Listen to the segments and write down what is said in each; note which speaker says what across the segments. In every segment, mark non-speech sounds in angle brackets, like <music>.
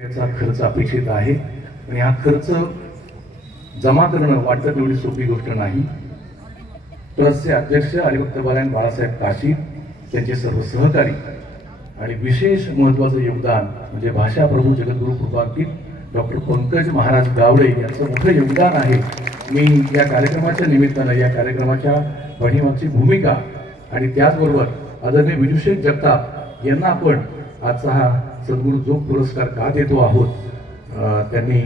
Speaker 1: याचा खर्च अपेक्षित आहे. आणि हा खर्च जमा करणं वाटतं तेवढी सोपी गोष्ट नाही. ट्रस्टचे अध्यक्ष हरिभक्त बालायन बाळासाहेब काशी त्यांचे सर्व सहकारी आणि विशेष महत्त्वाचं योगदान म्हणजे भाषा प्रभू जगद्गुरु कृपांकित डॉक्टर पंकज महाराज गावडे यांचं मोठं योगदान आहे. मी या कार्यक्रमाच्या निमित्तानं या कार्यक्रमाच्या पाठीमागची भूमिका आणि त्याचबरोबर आदरणीय विदुषेक जगताप यांना आपण आजचा हा सद्गुरू जो पुरस्कार का देतो आहोत त्यांनी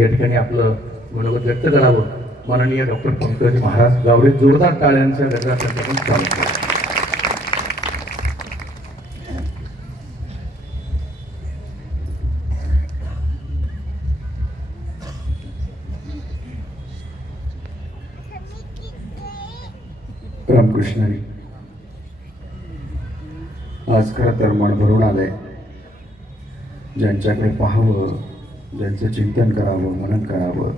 Speaker 1: या ठिकाणी आपलं मनोगत व्यक्त करावं माननीय डॉक्टर पंकज महाराज गावडे जोरदार टाळ्यांच्या गजरात त्यांचं पण स्वागत करा.
Speaker 2: आज खरं तर मन भरून आलंय. ज्यांच्याकडे पाहावं ज्यांचं चिंतन करावं मनन करावं.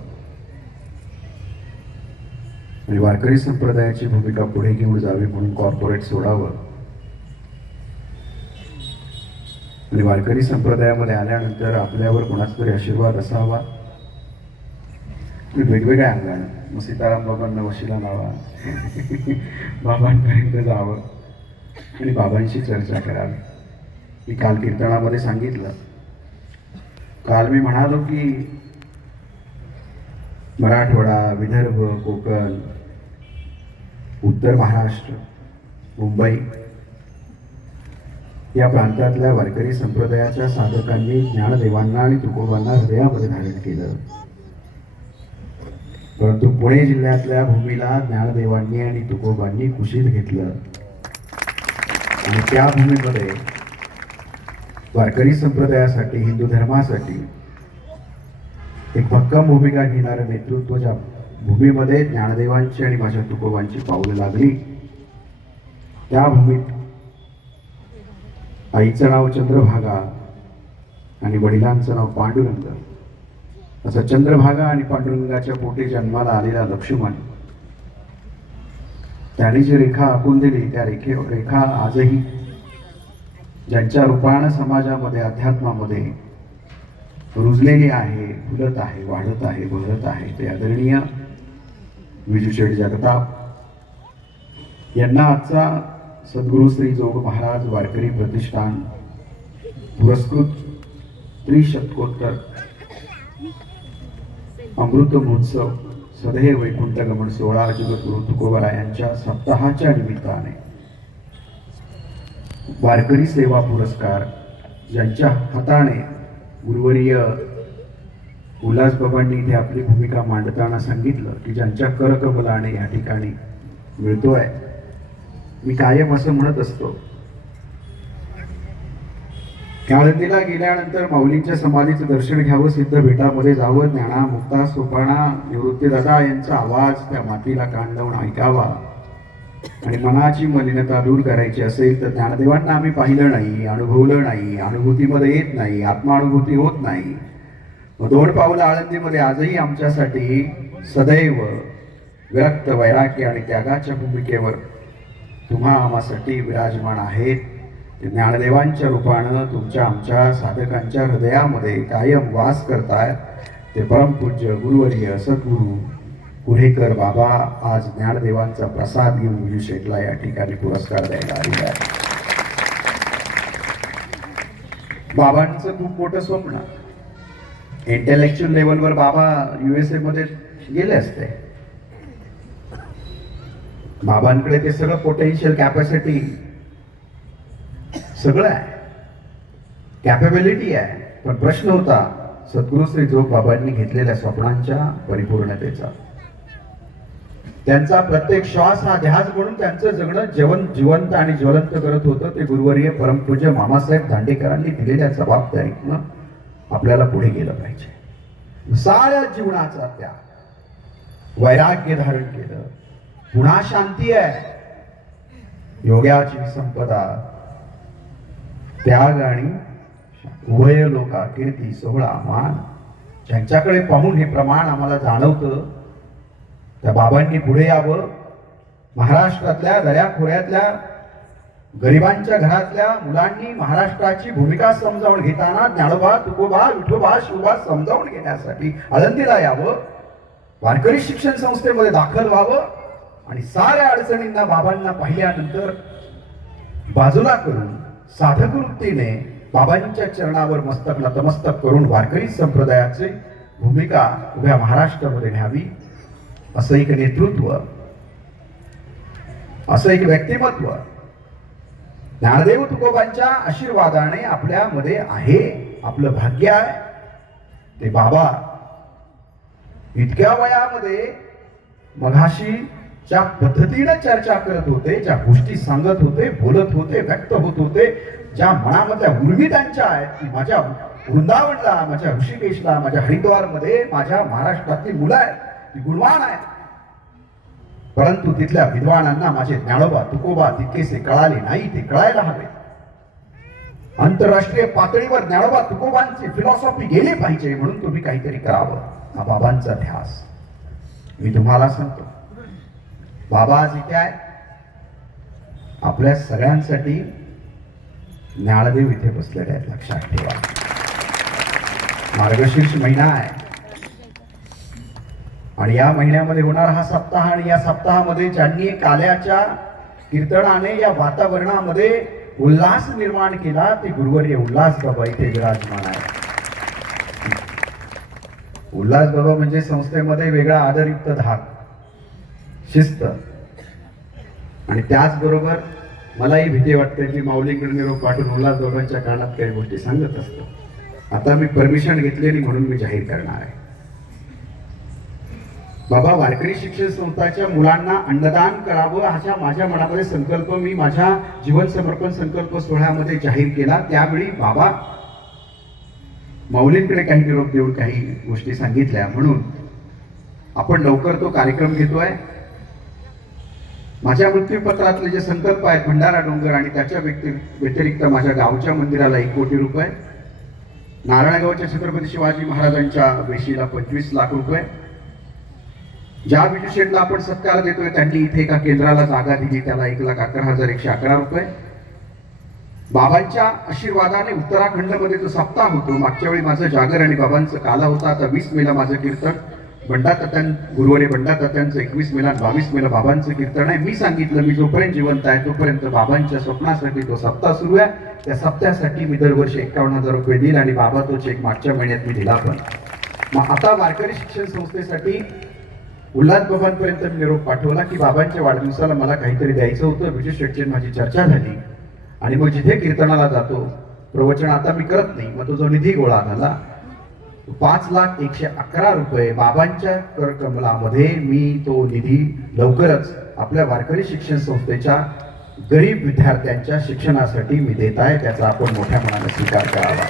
Speaker 2: आणि वारकरी संप्रदायाची भूमिका पुढे घेऊन जावी म्हणून कॉर्पोरेट सोडावं. आणि वारकरी संप्रदायामध्ये आल्यानंतर आपल्यावर कोणाचा तरी आशीर्वाद असावा. वेगवेगळ्या अंगाने. मग सीताराम बाबांना वशिला लावा. <laughs> बाबांपर्यंत जावं. आणि बाबांशी चर्चा करावी. मी काल कीर्तनामध्ये सांगितलं. काल मी म्हणालो की मराठवाडा विदर्भ कोकण उत्तर महाराष्ट्र मुंबई या प्रांतातल्या वारकरी संप्रदायाच्या साधकांनी ज्ञानदेवांना आणि तुकोबांना हृदयामध्ये धारण केलं. परंतु पुणे जिल्ह्यातल्या भूमीला ज्ञानदेवांनी आणि तुकोबांनी कुशीत घेतलं. आणि त्या भूमीमध्ये वारकरी संप्रदायासाठी हिंदू धर्मासाठी एक भक्कम भूमिका घेणारं नेतृत्व ज्या भूमीमध्ये ज्ञानदेवांची आणि माझ्या तुकोबांची पावलं लागली त्या भूमीत आईचं नाव चंद्रभागा आणि वडिलांचं नाव पांडुरंग. असं चंद्रभागा आणि पांडुरंगाच्या पोटी जन्माला आलेला लक्ष्मण त्याने जी रेखा आखून दिली. त्या रेखे रेखा आजही ज्यांच्या रूपानं समाजामध्ये अध्यात्मामध्ये रुजलेली आहे फुलत आहे वाढत आहे बहरत आहे ते आदरणीय विजूशेठ जगताप यांना आजचा सद्गुरू श्री जोग महाराज वारकरी प्रतिष्ठान पुरस्कृत त्रिशतकोत्तर अमृत महोत्सव सदैव वैकुंठ गमन सोहळा जगद्गुरु तुकोबारा यांच्या सप्ताहाच्या निमित्ताने. वारकरी सेवा पुरस्कार ज्यांच्या हाताने गुरुवर्य उल्हास बाबांनी इथे आपली भूमिका मांडताना सांगितलं की ज्यांच्या करकमलाने या ठिकाणी मिळतोय. मी कायम असं म्हणत असतो काळंदीला गेल्यानंतर माऊलींच्या समाधीचं दर्शन घ्यावं सिद्ध भेटामध्ये जावं ज्ञाना मुक्ता सोपाणा निवृत्तीदादा यांचा आवाज त्या मातीला कान लावून ऐकावा. आणि मनाची मलिनता दूर करायची असेल तर ज्ञानदेवांना आम्ही पाहिलं नाही अनुभवलं नाही अनुभूतीमध्ये येत नाही आत्मानुभूती होत नाही. मग दोन पावलं आळंदीमध्ये आजही आमच्यासाठी सदैव विरक्त वैराग्य आणि त्यागाच्या भूमिकेवर तुम्हा आम्हासाठी विराजमान आहेत. ज्ञानदेवांच्या रूपानं तुमच्या आमच्या साधकांच्या हृदयामध्ये कायम वास करताय. ते परमपूज्य गुरुवर्य सद्गुरू कुरेकर बाबा आज ज्ञानदेवांचा प्रसाद घेऊन विजू शेटला या ठिकाणी पुरस्कार द्यायला आलेला आहे बाबांचं खूप मोठं स्वप्न. इंटेलेक्च्युअल लेवलवर बाबा युएसए मध्ये गेले असते. बाबांकडे ते सगळं पोटेन्शियल कॅपॅसिटी सगळं आहे. कॅपेबिलिटी आहे. पण प्रश्न होता सद्गुरु श्री जोग बाबांनी घेतलेल्या स्वप्नांच्या परिपूर्णतेचा. त्यांचा प्रत्येक श्वास हा ध्यास म्हणून त्यांचं जगणं जेवण जिवंत आणि ज्वलंत करत होतं. ते गुरुवर्य परमपूज्य मामासाहेब दांडेकरांनी दिलेल्या जबाबदारीतनं आपल्याला पुढे गेलं पाहिजे. साऱ्या जीवनाचा त्याग. वैराग्य धारण केलं. पुन्हा शांती आहे. योगाची संपदा त्याग आणि उभय लोका कीर्ती सोहळा मान ज्यांच्याकडे पाहून हे प्रमाण आम्हाला जाणवतं त्या बाबांनी पुढे यावं. महाराष्ट्रातल्या दऱ्याखोऱ्यातल्या गरिबांच्या घरातल्या मुलांनी महाराष्ट्राची भूमिका समजावून घेताना ज्ञानोबा तुकोबा विठोबा शिवबा समजावून घेण्यासाठी आळंदीला यावं. वारकरी शिक्षण संस्थेमध्ये दाखल व्हावं आणि साऱ्या अडचणींना बाबांना पाहिल्यानंतर बाजूला करून साधक वृत्तीने बाबांच्या चरणावर मस्तक नतमस्तक करून वारकरी संप्रदायाचे भूमिका उभ्या महाराष्ट्रामध्ये न्यावी असं एक नेतृत्व असं एक व्यक्तिमत्व ज्ञानदेव तुकोबांच्या आशीर्वादाने आपल्यामध्ये आहे आपलं भाग्य आहे. ते बाबा इतक्या वयामध्ये मघाशी ज्या पद्धतीने चर्चा करत होते ज्या गोष्टी सांगत होते बोलत होते व्यक्त होत होते ज्या मनामधल्या उर्मी त्यांच्या आहेत की माझ्या वृंदावनला माझ्या ऋषिकेशला माझ्या हरिद्वारमध्ये माझ्या महाराष्ट्रातली मुलं आहेत ती गुणवान आहेत. परंतु तिथल्या विद्वानांना माझे ज्ञानोबा तुकोबा तितकेसे कळाले नाही ते कळायला हवे. आंतरराष्ट्रीय पातळीवर ज्ञानोबा तुकोबांची फिलॉसॉफी गेली पाहिजे म्हणून तुम्ही काहीतरी करावं. हा बाबांचा ध्यास. मी तुम्हाला सांगतो. बाबा आज इथे आहे आपल्या सगळ्यांसाठी ज्ञानदेव इथे बसलेले आहेत लक्षात ठेवा. मार्गशीर्ष महिना आहे. आणि या महिन्यामध्ये होणार हा सप्ताह आणि या सप्ताहामध्ये ज्यांनी काल्याच्या कीर्तनाने या वातावरणामध्ये उल्हास निर्माण केला ते गुरुवर्य उल्हास बाबा इथे विराजमान आहे उल्हास बाबा म्हणजे संस्थेमध्ये वेगळा आदरयुक्त धाक. शिस्त. आणि त्याचबरोबर मलाही भीती वाटते की माऊलीकडे निरोप पाठवून उल्हास बाबांच्या कानात काही गोष्टी सांगत असतो. आता मी परमिशन घेतलेली म्हणून मी जाहीर करणार आहे. बाबा वारकरी शिक्षण संस्थाच्या मुलांना अन्नदान करावं अशा माझ्या मनामध्ये संकल्प मी माझ्या जीवन समर्पण संकल्प सोहळ्यामध्ये जाहीर केला. त्यावेळी बाबा माऊलींकडे काही निरोप देऊन काही गोष्टी सांगितल्या. म्हणून आपण लवकर तो कार्यक्रम घेतोय. माझ्या मृत्यूपत्रातले जे संकल्प आहेत भंडारा डोंगर आणि त्याच्या व्यक्ती व्यतिरिक्त माझ्या गावच्या मंदिराला एक कोटी रुपये नारायणगावच्या छत्रपती शिवाजी महाराजांच्या वेशीला पंचवीस लाख रुपये. ज्या बिजू आपण सत्कार देतोय त्यांनी इथे एका केंद्राला जागा दिली त्याला एक लाख अकरा हजार एकशे अकरा रुपये. बाबांच्या आशीर्वादाने उत्तराखंडमध्ये जो सप्ताह होतो मागच्या वेळी माझं जागर आणि बाबांचं काला होता आता वीस मेला माझं कीर्तन. बंडा गुरुवारी बंडा एकवीस मेला बावीस मेला बाबांचं कीर्तन आहे. मी सांगितलं मी जोपर्यंत जिवंत आहे तोपर्यंत बाबांच्या स्वप्नासाठी तो सप्ताह सुरू आहे. त्या सप्त्यासाठी मी दरवर्षी एकावन्न हजार रुपये देईल आणि बाबा तो चेक मागच्या महिन्यात मी दिला पण. मग आता वारकरी शिक्षण संस्थेसाठी उल्हास बाबांपर्यंत मी निरोप पाठवला की बाबांच्या वाढदिवसाला मला काहीतरी द्यायचं होतं. विजय शेट्टी माझी चर्चा झाली आणि मग जिथे कीर्तनाला जातो प्रवचन आता मी करत नाही. मग तो जो निधी गोळा झाला पाच लाख एकशे अकरा रुपये बाबांच्या करकमलामध्ये मी तो निधी लवकरच आपल्या वारकरी शिक्षण संस्थेच्या गरीब विद्यार्थ्यांच्या शिक्षणासाठी मी देत आहे त्याचा आपण मोठ्या मनाने स्वीकार करावा.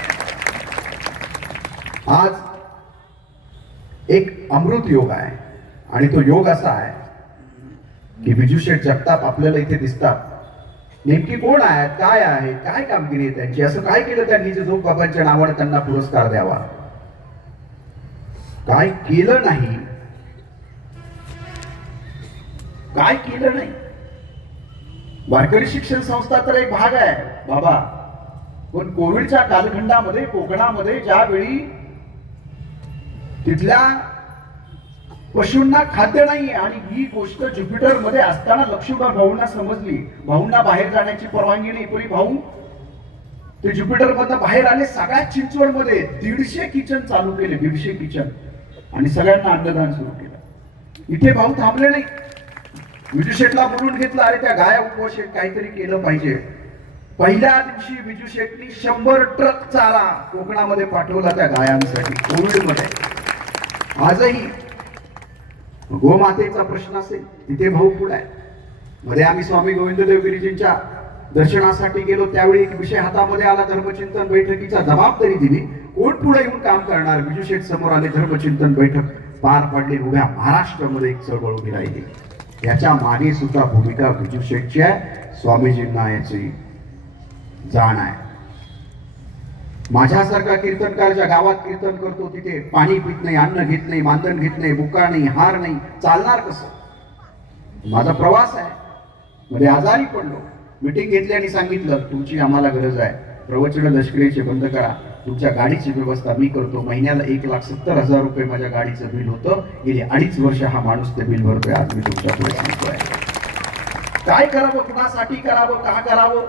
Speaker 2: आज एक अमृत योग आहे आणि तो योग असा आहे की बिजू शेठ जगताप आपल्याला इथे दिसतात. नेमकी कोण आहेत काय आहे काय कामगिरी आहे त्यांची असं काय केलं त्यांनी जे जो बाबांच्या नावाने त्यांना पुरस्कार द्यावा? काय केलं नाही? काय केलं नाही? वारकरी शिक्षण संस्था तर एक भाग आहे. बाबा पण कोविडच्या कालखंडामध्ये कोकणामध्ये ज्यावेळी तिथल्या पशूंना खाद्य नाही आणि ही गोष्ट ज्युपिटरमध्ये असताना लक्ष्मीबा भाऊंना समजली. भाऊंना बाहेर जाण्याची परवानगी नाही. तरी भाऊ? ते ज्युपिटर मधनं बाहेर आले सगळ्यात चिंचवडमध्ये दीडशे किचन चालू केले दीडशे किचन. आणि सगळ्यांना अन्नदान सुरू केलं. इथे भाऊ थांबले नाही. विजू शेटला बोलून घेतलं अरे त्या गाया उपवास काहीतरी केलं पाहिजे. पहिल्या दिवशी विजू शेटनी शंभर ट्रक चारा कोकणामध्ये पाठवला त्या गायांसाठी कोविडमध्ये. आजही गोमातेचा प्रश्न असेल तिथे भाऊ पुढे आहे? मध्ये आम्ही स्वामी गोविंददेव गिरीजींच्या दर्शनासाठी गेलो त्यावेळी एक विषय हातामध्ये आला धर्मचिंतन बैठकीचा जबाबदारी दिली. कोण पुढे येऊन काम करणार? विजू शेठ समोर आले धर्मचिंतन बैठक पार पडली उभ्या महाराष्ट्रामध्ये एक चळवळ उभी राहिली. याच्या मागे सुद्धा भूमिका विजू शेठची आहे स्वामीजींना याची जाण आहे. माझ्यासारखा कीर्तनकार ज्या गावात कीर्तन करतो तिथे पाणी पित नाही अन्न घेत नाही मानधन घेत नाही बुका नाही हार नाही चालणार कसं? माझा प्रवास आहे. म्हणजे आजारी पडलो. मिटिंग घेतली आणि सांगितलं तुमची आम्हाला गरज आहे. प्रवचन लष्करीचे बंद करा. तुमच्या गाडीची व्यवस्था मी करतो. महिन्याला एक लाख सत्तर हजार रुपये माझ्या गाडीचं बिल होतं. गेली अडीच वर्ष हा माणूस ते बिल भरतोय. आज मी तुमच्यापुढे सांगतोय. काय करावं? कुणासाठी करावं? का करावं?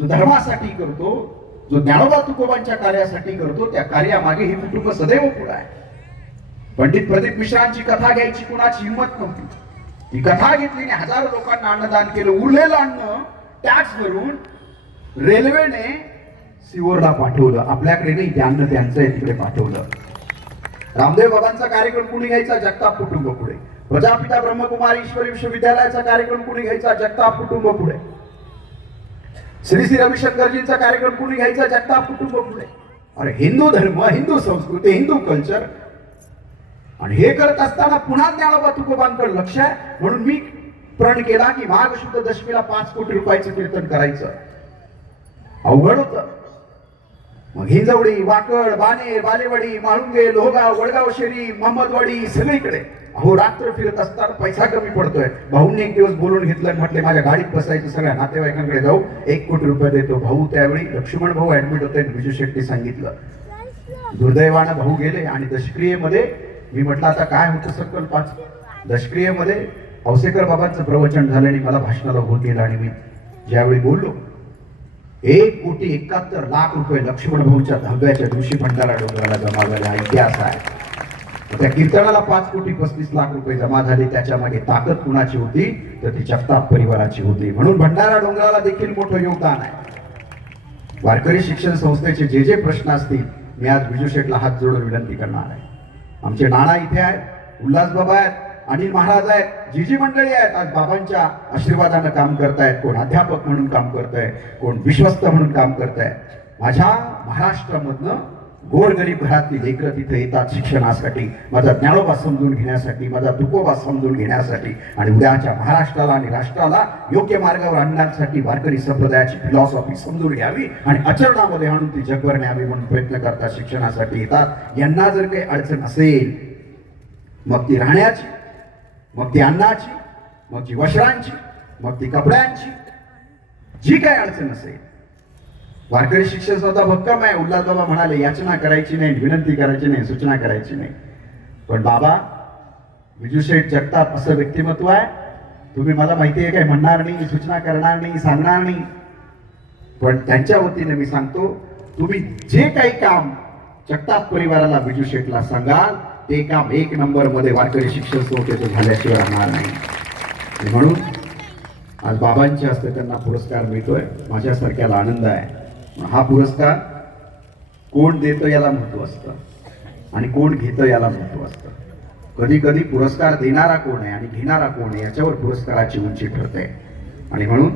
Speaker 2: जो धर्मासाठी करतो जो ज्ञानोबा तुकोबांच्या कार्यासाठी करतो त्या कार्यामागे हे कुटुंब सदैव पुढे आहे. पंडित प्रदीप मिश्रांची कथा घ्यायची कुणाची हिंमत नव्हती. ती कथा घेतली आणि हजारो लोकांना अन्नदान केलं. उरलेलं अन्न त्याचवरून रेल्वेने सिवोरला पाठवलं. आपल्याकडे नाही त्यांना त्यांचं तिकडे पाठवलं. रामदेव बाबांचा कार्यक्रम कुणी घ्यायचा? जगताप कुटुंब पुढे प्रजापिता ब्रह्मकुमारी ईश्वरी विश्वविद्यालयाचा कार्यक्रम कुणी घ्यायचा? जगताप कुटुंब पुढे श्री श्री रविशंकरजींचा कार्यक्रम कुणी घ्यायचा? जगताप कुटुंब पुढे अरे हिंदू धर्म हिंदू संस्कृती हिंदू कल्चर. आणि हे करत असताना पुन्हा ज्ञानोबा तुकोबांकडे लक्ष आहे. म्हणून मी प्रण केला की माघ शुद्ध दशमीला पाच कोटी रुपयाचं कीर्तन करायचं. अवघड होत. मग हिंजवडी वाकड बाने बालेवाडी माळुंगे लोहगाव वडगाव शेरी महम्मदवाडी सगळीकडे. अहो रात्र फिरत असताना पैसा कमी पडतोय. भाऊंनी एक दिवस बोलून घेतलं म्हटले माझ्या गाडीत बसायचं सगळ्या नातेवाईकांकडे जाऊ. एक कोटी रुपये देतो भाऊ. त्यावेळी लक्ष्मण भाऊ ऍडमिट होते विजू शेट्टी सांगितलं दुर्दैवानं भाऊ गेले आणि दशक्रियेमध्ये मी म्हटलं आता काय होतं सकल पाच? दशक्रियेमध्ये औसेकर बाबांचं प्रवचन झालं आणि मला भाषणाला होत गेलं आणि मी ज्यावेळी बोललो एक कोटी एकाहत्तर लाख रुपये लक्ष्मण भाऊच्या दहाव्याच्या दिवशी भंडारा डोंगराला जमा झाला. इतिहास आहे. त्या कीर्तनाला पाच कोटी पस्तीस लाख रुपये जमा झाले. त्याच्यामध्ये ताकद कुणाची होती? तर ती जगताप परिवाराची होती. म्हणून भंडारा डोंगराला देखील मोठं योगदान आहे. वारकरी शिक्षण संस्थेचे जे जे प्रश्न असतील मी आज विजू शेठला हात जोडून विनंती करणार आहे. आमचे नाणा इथे आहेत. उल्हास बाबा आहेत. अनिल महाराज आहेत जी जी मंडळी आहेत आज बाबांच्या आशीर्वादानं काम करतायत कोण अध्यापक म्हणून काम करताय कोण विश्वस्त म्हणून काम करताय माझ्या महाराष्ट्रामधनं गोरगरीब घरातली लेकरं तिथे येतात शिक्षणासाठी माझा ज्ञानोबा समजून घेण्यासाठी माझा तुकोबा समजून घेण्यासाठी आणि उद्याच्या महाराष्ट्राला आणि राष्ट्राला योग्य मार्गावर आणण्यासाठी वारकरी संप्रदायाची फिलॉसॉफी समजून घ्यावी आणि आचरणामध्ये आणून ती जगभर न्यावी म्हणून प्रयत्न करतात शिक्षणासाठी येतात. यांना जर काही अडचण असेल मग ती राहण्याची मग ती अन्नाची मग ती वस्त्रांची मग ती कपड्यांची. जी काय अडचण असेल. वारकरी शिक्षण स्वतः भक्कम आहे. उल्हास बाबा म्हणाले याचना करायची नाही विनंती करायची नाही सूचना करायची नाही. पण बाबा विजूशेठ जगताप असं व्यक्तिमत्व आहे. तुम्ही मला माहिती आहे काय म्हणणार नाही सूचना करणार नाही सांगणार नाही. पण त्यांच्या वतीने मी सांगतो तुम्ही जे काही काम जगताप परिवाराला विजू शेठला सांगाल एका काम एक नंबरमध्ये वारकरी शिक्षण संस्थेचं झाल्याशिवाय राहणार नाही. म्हणून आज बाबांच्या हस्ते त्यांना पुरस्कार मिळतोय. माझ्यासारख्याला आनंद आहे. हा पुरस्कार कोण देतो याला महत्त्व असतं. आणि कोण घेतं याला महत्त्व असतं. कधी कधी पुरस्कार देणारा कोण आहे आणि घेणारा कोण आहे याच्यावर पुरस्काराची उंची ठरते. आणि म्हणून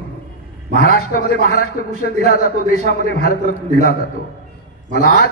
Speaker 2: महाराष्ट्रामध्ये महाराष्ट्र भूषण दिला जातो देशामध्ये भारतरत्न दिला जातो. मला आज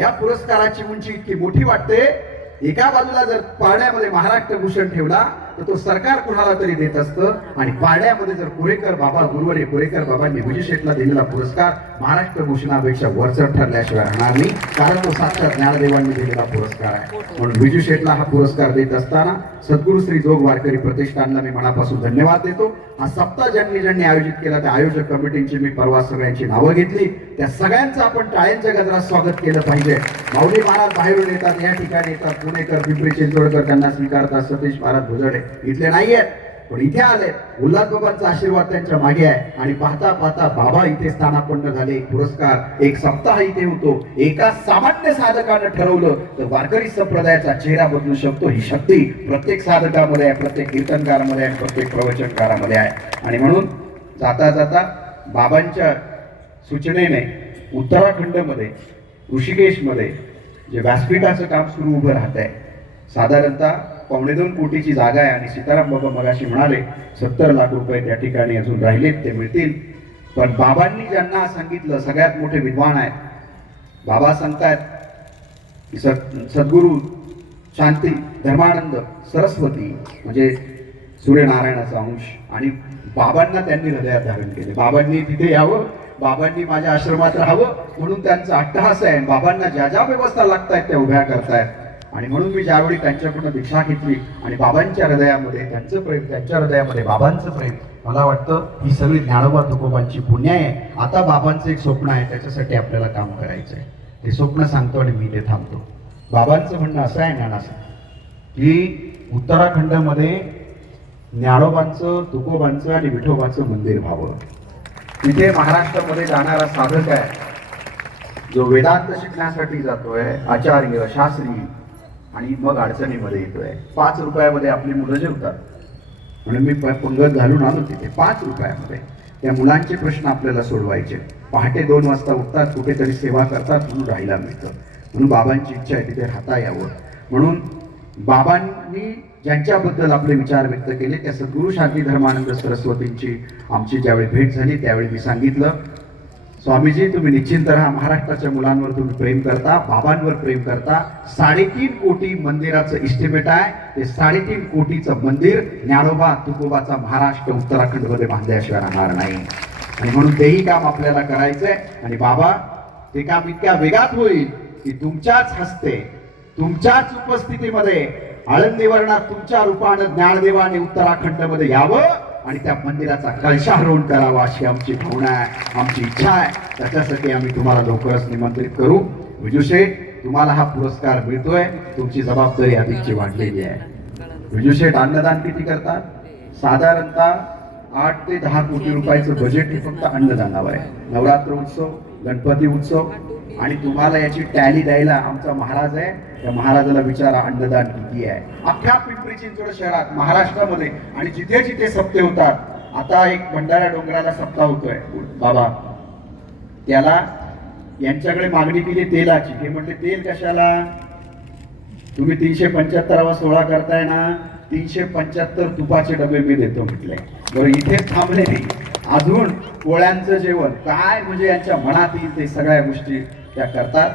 Speaker 2: या पुरस्काराची उंची इतकी मोठी वाटते एका बाजूला जर पाण्यामध्ये महाराष्ट्र भूषण ठेवला तर तो सरकार कुणाला तरी देत असतं? आणि पाड्यामध्ये जर कुरेकर बाबा गुरुवरे कुरेकर बाबांनी विजय शेठला दिलेला पुरस्कार महाराष्ट्र भूषणापेक्षा वरचढ ठरल्याशिवाय राहणार नाही. कारण तो साक्षात ज्ञानदेवांनी दिलेला पुरस्कार आहे. म्हणून विजू शेठला हा पुरस्कार देत असताना सद्गुरू श्री जोग वारकरी प्रतिष्ठानला मी मनापासून धन्यवाद देतो. हा सप्ताह ज्यांनी ज्यांनी आयोजित केला त्या आयोजक कमिटींची मी परवा सगळ्यांची नावं घेतली. त्या सगळ्यांचं आपण टाळ्यांच्या गजरात स्वागत केलं पाहिजे. माऊली महाराज बाहेरून येतात या ठिकाणी येतात. पुणेकर पिंपरी चिंचवडकर त्यांना स्वीकारतात. सतीश महाराज भुजडे. इथले नाही आहेत पण इथे आले. उल्हास बाबांचा आशीर्वाद त्यांच्या मागे आहे. आणि पाहता पाहता बाबा इथे स्थानापन्न झाले. एक पुरस्कार एक सप्ताह इथे होतो. एका सामान्य साधकानं ठरवलं तर वारकरी संप्रदायाचा चेहरा बदलू शकतो. ही शक्ती प्रत्येक साधकामध्ये आहे प्रत्येक कीर्तनकारामध्ये आहे प्रत्येक प्रवचनकारामध्ये आहे. आणि म्हणून जाता जाता बाबांच्या सूचनेने उत्तराखंडमध्ये ऋषिकेशमध्ये जे व्यासपीठाचं काम सुरू उभं राहत आहे साधारणतः पावणे दोन कोटीची जागा आहे आणि सीताराम बाबा मगाशी म्हणाले सत्तर लाख रुपये त्या ठिकाणी अजून राहिलेत ते मिळतील. पण बाबांनी ज्यांना सांगितलं सगळ्यात मोठे विद्वान आहेत. बाबा सांगतायत की सद सद्गुरू शांती धर्मानंद सरस्वती म्हणजे सूर्यनारायणाचा अंश. आणि बाबांना त्यांनी हृदयात धारण केले. बाबांनी तिथे यावं बाबांनी माझ्या आश्रमात राहावं म्हणून त्यांचा अट्टहास आहे. बाबांना ज्या ज्या व्यवस्था लागतायत त्या उभ्या करतायत. आणि म्हणून मी ज्यावेळी त्यांच्याकडनं दीक्षा घेतली आणि बाबांच्या हृदयामध्ये त्यांचं प्रेम त्यांच्या हृदयामध्ये बाबांचं प्रेम मला वाटतं ही सगळी ज्ञानोबा तुकोबांची पुण्य आहे. आता बाबांचं एक स्वप्न आहे त्याच्यासाठी आपल्याला काम करायचं आहे. ते स्वप्न सांगतो आणि मी ते थांबतो. बाबांचं म्हणणं असं आहे ज्ञानाचं की उत्तराखंडमध्ये ज्ञानोबांचं तुकोबांचं आणि विठोबाचं मंदिर व्हावं. तिथे महाराष्ट्रामध्ये जाणारा साधक आहे जो वेदांत शिकण्यासाठी जातोय आचार्य शास्त्री आणि मग अडचणीमध्ये येतोय. पाच रुपयामध्ये आपली मुलं जेवतात. म्हणून मी प- पंगत घालून आलो तिथे पाच रुपयामध्ये. त्या मुलांचे प्रश्न आपल्याला सोडवायचे. पहाटे दोन वाजता उठतात कुठेतरी सेवा करतात म्हणून राहायला मिळतं. म्हणून बाबांची इच्छा आहे तिथे राहता यावं. म्हणून बाबांनी ज्यांच्याबद्दल आपले विचार व्यक्त केले त्या सद्गुरु शांती धर्मानंद सरस्वतींची आमची ज्यावेळी भेट झाली त्यावेळी मी सांगितलं स्वामीजी तुम्ही निश्चिंत राहा. महाराष्ट्राच्या मुलांवर तुम्ही प्रेम करता बाबांवर प्रेम करता. साडेतीन कोटी मंदिराचं इस्टिमेट आहे. ते साडेतीन कोटीचं मंदिर ज्ञानोबा तुकोबाचा महाराष्ट्र उत्तराखंडमध्ये बांधल्याशिवाय राहणार नाही. आणि म्हणून तेही काम आपल्याला करायचंय. आणि बाबा ते काम इतक्या वेगात होईल की तुमच्याच हस्ते तुमच्याच उपस्थितीमध्ये आळंदीवरणात तुमच्या रूपानं ज्ञानदेवाने उत्तराखंडमध्ये यावं. आणि त्या मंदिराचा कलशारोहण करावा अशी आमची भावना आहे आमची इच्छा आहे. त्याच्यासाठी आम्ही तुम्हाला लवकरच निमंत्रित करू. विजूशेठ तुम्हाला हा पुरस्कार मिळतोय. तुमची जबाबदारी अधिकची वाढलेली आहे. विजूशेठ अन्नदान किती करतात? साधारणतः आठ ते दहा कोटी रुपयाचं बजेट हे फक्त अन्नदानावर आहे. नवरात्र उत्सव गणपती उत्सव आणि तुम्हाला याची टॅली द्यायला आमचा महाराज आहे. त्या महाराजाला विचारा अन्नदान किती आहे. अख्ख्या पिंपरी चिंचवड शहरात महाराष्ट्रामध्ये आणि जिथे जिथे सप्ते होतात आता एक भंडारा डोंगराला सप्ता होतोय. बाबा त्याला यांच्याकडे मागणी केली तेलाची. हे म्हणते तेल कशाला? तुम्ही तीनशे पंच्याहत्तरावा सोळा करताय ना? तीनशे पंच्याहत्तर तुपाचे डबे मी देतो म्हटले. बरं इथे थांबले नाही अजून पोळ्यांचं जेवण. काय म्हणजे यांच्या मनात येईल ते सगळ्या गोष्टी? त्या करतात.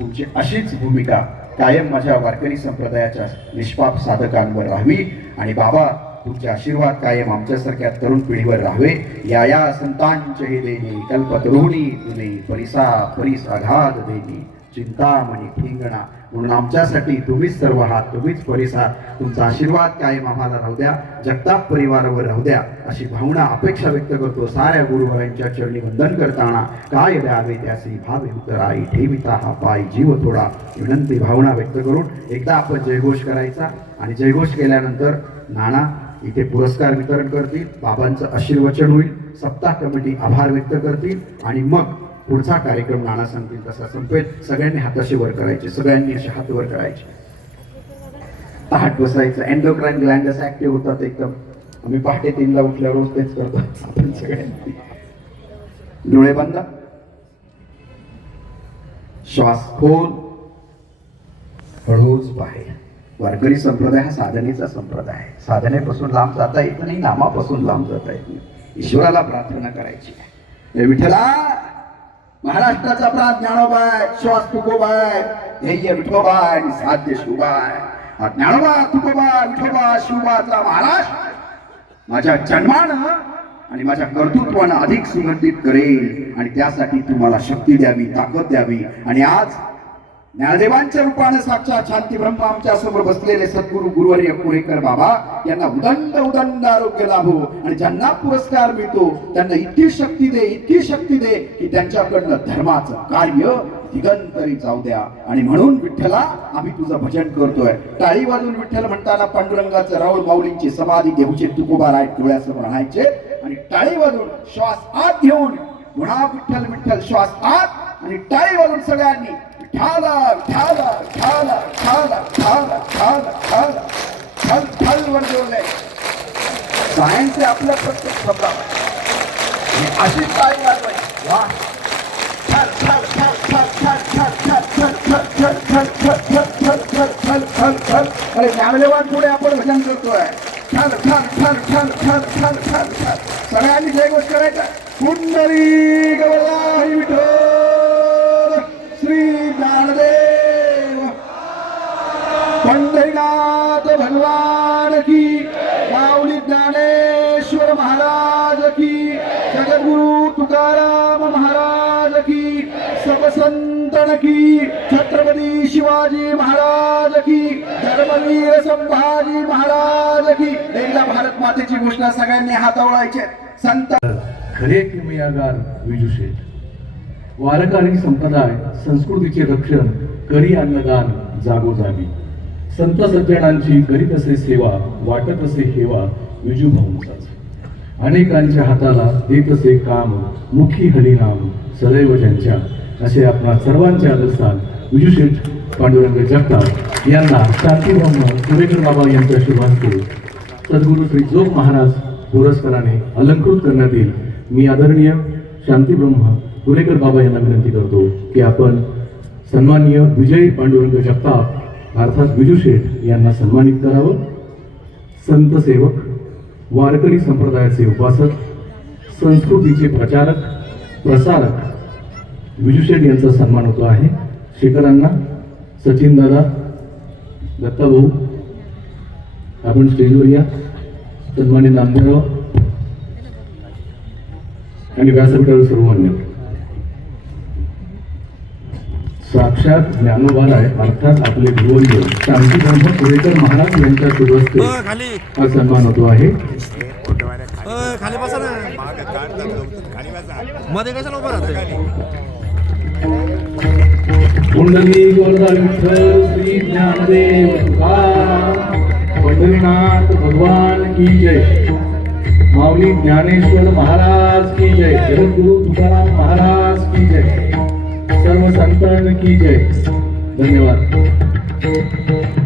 Speaker 2: तुमची अशीच भूमिका कायम माझ्या वारकरी संप्रदायाच्या निष्पाप साधकांवर राहावी. आणि बाबा तुमचे आशीर्वाद कायम आमच्यासारख्या तरुण पिढीवर राहावे. या या संतांचे हे देणे. कल्पतरुणी तुने परिसा परिस आघात देणे. चिंतामणी ठिंगणा म्हणून आमच्यासाठी तुम्हीच सर्व आहात तुम्हीच परिसार तुमचा आशीर्वाद कायम आम्हाला राहू द्या. जगताप परिवारावर राहू द्या. अशी भावना अपेक्षा व्यक्त करतो साऱ्या गुरुवारांच्या चरणी वंदन करताना. काय द्यावे त्यासी भावे उतराई ठेविता हा पाय जीव थोडा. विनंती भावना व्यक्त करून एकदा आपण जयघोष करायचा आणि जयघोष केल्यानंतर नाना इथे पुरस्कार वितरण करतील. बाबांचं आशीर्वचन होईल. सप्ताह कमिटी आभार व्यक्त करतील. आणि मग पुढचा कार्यक्रम नाना सांगतील तसा संपेल. सगळ्यांनी हाताशी वर करायचे. सगळ्यांनी असे हात वर करायचे. पहाट बसायचं. एन्डोक्राईन ग्लँड असं ऍक्टिव्ह होतात एकदम. आम्ही पहाटे तीनला उठल्यावर रोज तेच करतो. आपण सगळ्यांनी. डोळे बंद. श्वास खोल. हळूच बाहेर. वारकरी संप्रदाय हा साधनेचा संप्रदाय. आहे साधनेपासून लांब जाता येत नाही. नामापासून लांब जाता येत नाही. ईश्वराला प्रार्थना करायची आहे. विठ्ठला! महाराष्ट्राचा प्राण ज्ञानोबा आहे श्वास तुकोबा आहे ध्येय विठोबा आणि साध्य शिवबा आहे हा ज्ञानोबा तुकोबा विठोबा शिवबाचा महाराष्ट्र माझ्या जन्मानं आणि माझ्या कर्तृत्वानं अधिक सुगंधित करेल आणि त्यासाठी तुम्हाला शक्ती द्यावी ताकद द्यावी आणि आज ज्ञानदेवांच्या रूपाने साक्षात शांती ब्रह्म आमच्यासमोर बसलेले सद्गुरु गुरुवर्य कुरेकर बाबा यांना उदंड उदंड आरोग्य लाभो. आणि ज्यांना पुरस्कार मिळतो त्यांना इतकी शक्ती दे इतकी शक्ती दे की त्यांच्याकडनं धर्माचं कार्य दिगंतरी जाऊ द्या. आणि म्हणून विठ्ठला आम्ही तुझं भजन करतोय. टाळी वाजून विठ्ठल म्हणताना पांडुरंगाचं राऊळ माऊलींची समाधी देऊचे तुकोबा राय डोळ्यासमोर आणायचे. आणि टाळी वाजून श्वास आत घेऊन म्हणा विठ्ठल विठ्ठल श्वास आत. आणि टाळी वाजून सगळ्यांनी ठाला ठाला ठाला ठाला ठाला ठाला ठाला ठल ठल वर जोडले सायन्स हे आपल्या प्रत्येक शब्दावर आणि अशीच टाळी वाजवायची वा ठल ठल ठल ठल ठल ठल ठल ठल ठल ठल ठल ठल ठल ठल ठल ठल अरे ज्ञानदेवान पुढे आपण भजन करतोय ठल ठल ठल ठल ठल ठल ठल ठल सगळ्यांनी जय गोष्ट करायचा कुंडली गवला विठ्ठल श्री ज्ञानदेव पंढरीनाथ भगवान की माऊली ज्ञानेश्वर महाराज की जगद्गुरु तुकाराम महाराज की सबसंतन की छत्रपती शिवाजी महाराज की धर्मवीर संभाजी महाराज की एकदा भारत मातेची घोषणा सगळ्यांनी हातावळायचे संत
Speaker 1: खरे किमयागार विजुशेठ वारकरी संप्रदाय संस्कृतीचे रक्षण करी अन्नदान जागोजागी संत सज्जनांची करीत असे सेवा वाटत असे हेवा विजू भाऊंचाच अनेकांच्या हाताला देत असे काम मुखी हरिनाम सदैव ज्यांच्या असे आपणा सर्वांचे आदरस्थान विजूशेठ पांडुरंग जगताप यांना शांतीब्रह्म सुरेकर बाबा यांच्या शुभास्ते सद्गुरू श्री जोग महाराज पुरस्काराने अलंकृत करण्यात येईल. मी आदरणीय शांतीब्रह्म पुरेकर बाबा यांना विनंती करतो की आपण सन्माननीय विजय पांडुरंग जगताप अर्थात विजू शेठ यांना सन्मानित करावं. संत सेवक वारकरी संप्रदायाचे उपासक संस्कृतीचे प्रचारक प्रसारक विजू शेठ यांचा सन्मान होतो आहे. शेखरांना सचिन दादा दत्ता भाऊ आपण स्टेजवर या. सन्मानित नामदेवराव आणि व्यासपीठावर सर्वमान्य. साक्षात ज्ञानोबाराय अर्थात आपले गुरुवर्य शांतीब्रह्म पुरेकर महाराज यांच्या
Speaker 3: खाली.
Speaker 1: हा सन्मान होतो आहे.
Speaker 3: खाली बसा ना. मध्ये कशाला उभं राहते
Speaker 1: कुंडली गोरदा विठ्ठल श्री ज्ञानदेव तुकाराम, पंढरीनाथ भगवान की जय। माऊली ज्ञानेश्वर महाराज की जय। जगद्गुरु तुकाराम महाराज की जय। सर्व संतांना की जय. धन्यवाद.